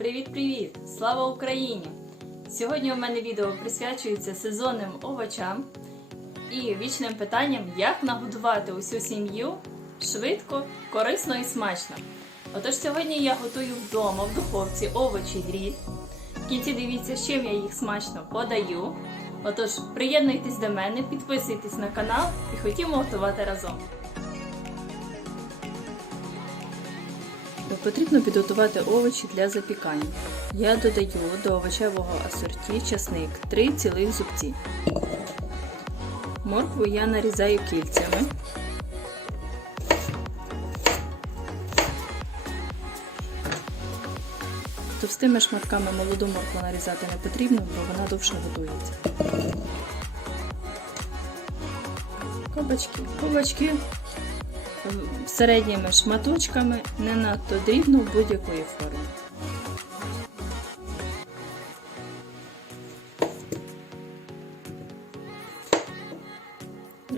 Привіт-привіт! Слава Україні! Сьогодні у мене відео присвячується сезонним овочам і вічним питанням, як нагодувати усю сім'ю швидко, корисно і смачно. Отож, сьогодні я готую вдома в духовці овочі гріль. В кінці дивіться, з чим я їх смачно подаю. Отож, приєднуйтесь до мене, підписуйтесь на канал і хотімо готувати разом. Потрібно підготувати овочі для запікання. Я додаю до овочевого асорті часник 3 цілих зубці. Моркву я нарізаю кільцями. Товстими шматками молоду моркву нарізати не потрібно, бо вона довше готується. Кабачки. Кабачки середніми шматочками, не надто дрібно будь-якої форми.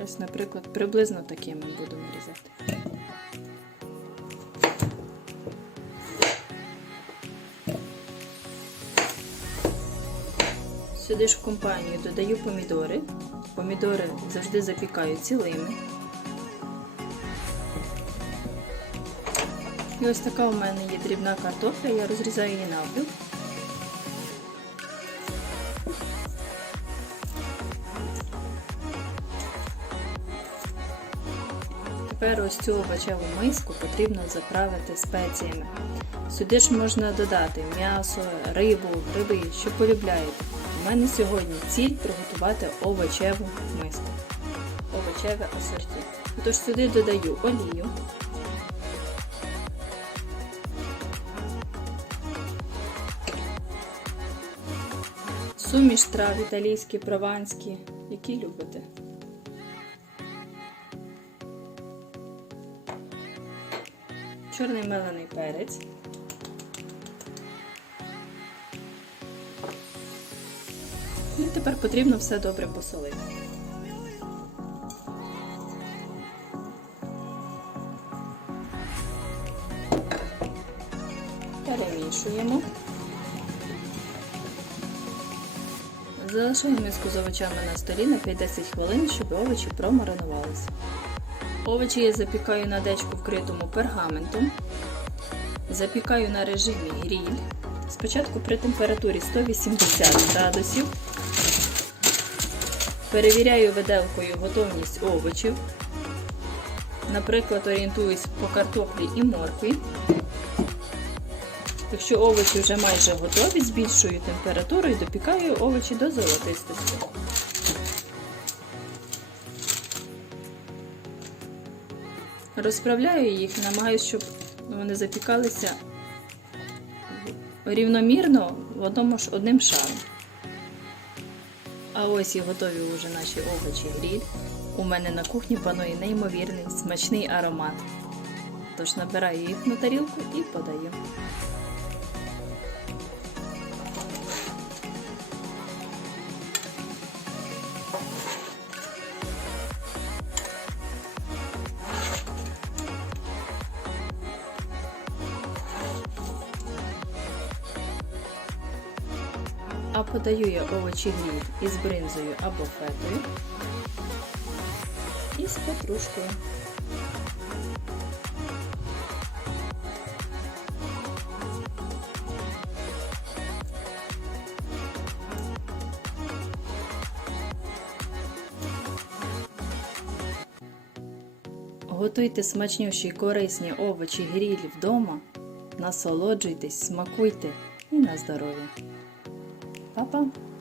Ось, наприклад, приблизно такими буду нарізати. Сюди ж в компанію додаю помідори. Помідори завжди запікаю цілими. І ось така у мене є дрібна картопля, я розрізаю її навпіл. Тепер ось цю овочеву миску потрібно заправити спеціями. Сюди ж можна додати м'ясо, рибу, гриби, що полюбляєте. У мене сьогодні ціль приготувати овочеву миску. Овочеве асорті. Тож сюди додаю олію. Суміш трав італійські, прованські, які любите. Чорний мелений перець. І тепер потрібно все добре посолити. Перемішуємо. Залишаю миску з овочами на столі на 5-10 хвилин, щоб овочі промаринувалися. Овочі я запікаю на дечку вкритому пергаментом. Запікаю на режимі гріль. Спочатку при температурі 180 градусів. Перевіряю виделкою готовність овочів. Наприклад, орієнтуюсь по картоплі і моркві. Якщо овочі вже майже готові, збільшую температуру і допікаю овочі до золотистості. Розправляю їх, намагаюся, щоб вони запікалися рівномірно в одному ж одним шаром. А ось і готові вже наші овочі гріль. У мене на кухні панує неймовірний смачний аромат. Тож набираю їх на тарілку і подаю. А подаю я овочі гріль із бринзою або фетою і з петрушкою. Готуйте смачнющі корисні овочі грілі вдома, насолоджуйтесь, смакуйте і на здоров'я! Papa.